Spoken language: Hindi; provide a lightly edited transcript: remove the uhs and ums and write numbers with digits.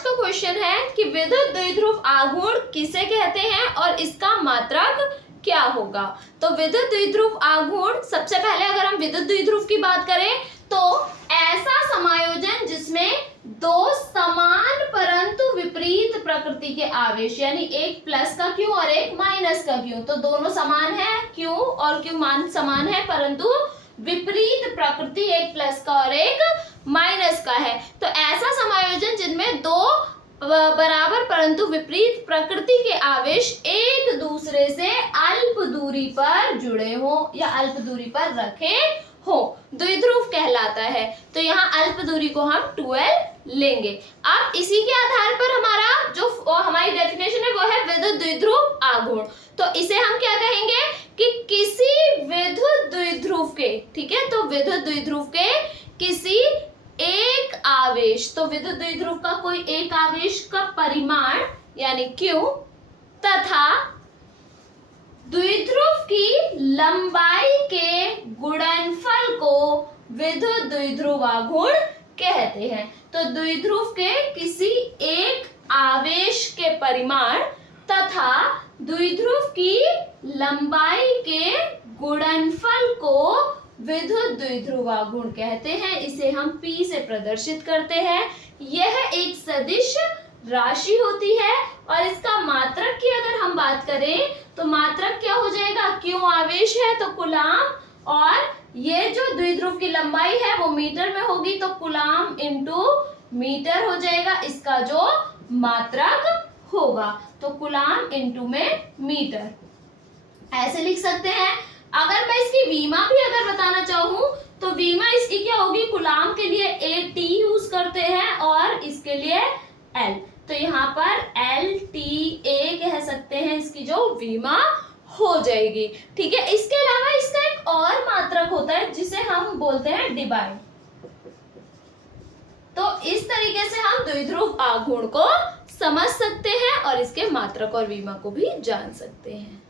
आज का क्वेश्चन है कि विद्युत द्विध्रुव आघूर्ण किसे कहते हैं और इसका मात्रक क्या होगा। तो विद्युत द्विध्रुव आघूर्ण, सबसे पहले अगर हम विद्युत द्विध्रुव की बात करें तो ऐसा समायोजन जिसमें दो समान परंतु विपरीत प्रकृति के आवेश, यानी एक प्लस का क्यू और एक माइनस का क्यू, तो दोनों समान है, क्यू और क्यू मान समान है, परंतु विपरीत प्रकृति, एक प्लस का और एक माइनस का है। तो ऐसा समायोजन जिनमें दो बराबर परंतु विपरीत प्रकृति के आवेश एक दूसरे से अल्प दूरी पर जुड़े हो या अल्प दूरी पर रखे हो, द्विध्रुव कहलाता है। तो यहाँ अल्प दूरी को हम 12 लेंगे। अब इसी के आधार पर हमारा जो हमारी डेफिनेशन है वो है विद्युत द्विध्रुव आघूर्ण। तो इसे हम क्या कहेंगे कि किसी विद्युत द्विध्रुव के, ठीक है, तो विद्युत द्विध्रुव के किसी एक आवेश, तो विद्युत द्विध्रुव का कोई एक आवेश का परिमाण यानी Q तथा द्विध्रुव की लंबाई के गुणनफल को विद्युत द्विध्रुव आघूर्ण कहते हैं। तो द्विध्रुव के किसी एक आवेश के परिमाण तथा द्विध्रुव की लंबाई के गुणनफल को विद्युत द्विध्रुव आघूर्ण कहते हैं। इसे हम P से प्रदर्शित करते हैं। यह एक सदिश राशि होती है और इसका मात्रक की अगर हम बात करें तो मात्रक क्या हो जाएगा, क्यों आवेश है तो कूलाम, और ये जो द्विध्रुव की लंबाई है वो मीटर में होगी तो कूलाम इंटू मीटर हो जाएगा इसका जो मात्रक होगा, तो कूलाम इंटू में मीटर, ऐसे लिख सकते हैं। अगर मैं इसकी वीमा भी अगर बताना चाहूँ तो वीमा इसकी क्या होगी, कूलाम के लिए AT यूज करते हैं और इसके लिए L, तो यहाँ पर LTA कह सकते हैं, इसकी जो वीमा हो जाएगी। ठीक है, इसके अलावा इसका एक और मात्रक होता है जिसे हम बोलते हैं डिबाइड। तो इस तरीके से हम द्विध्रुव आघूर्ण को समझ सकते हैं और इसके मात्रक और वीमा को भी जान सकते हैं।